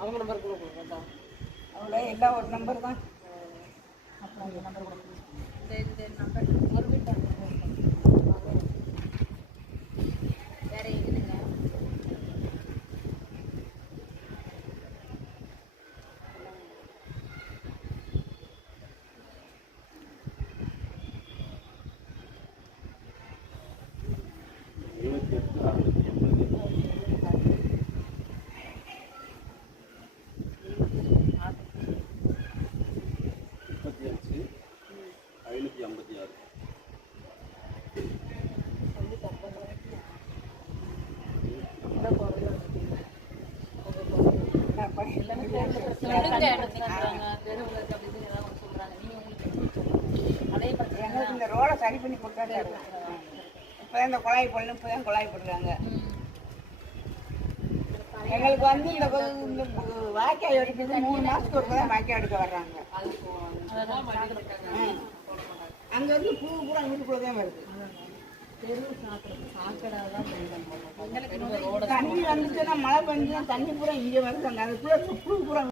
அவங்க நம்பர் கூட கொடுக்கட்டா? அவ்வளோ எல்லாம் ஒரு நம்பர் தான். அப்புறம் அந்த நம்பர் கொடுக்கணும். இந்த நம்பர் ஒரு வீட்டு வேற எதுங்க? எங்களுக்கு இந்த ரோடை சரி பண்ணி கொடுத்தாங்க. இப்போ இந்த குழாய் போடணும், இப்போ தான் குழாய் போடுறாங்க. எங்களுக்கு வந்து இந்த வாய்க்கால் எடுக்கிறது 3 மாதத்துக்கு ஒரு தான் வாய்க்கால் எடுக்க வர்றாங்க. அங்கே வந்து பூ பூரா வீட்டுக்குள்ளே தான் வருது. தண்ணி வந்துச்சுன்னா மழை பெஞ்சுன்னா தண்ணி பூரா இங்கே வருது. அங்கே அதுக்குள்ளே பூ பூரா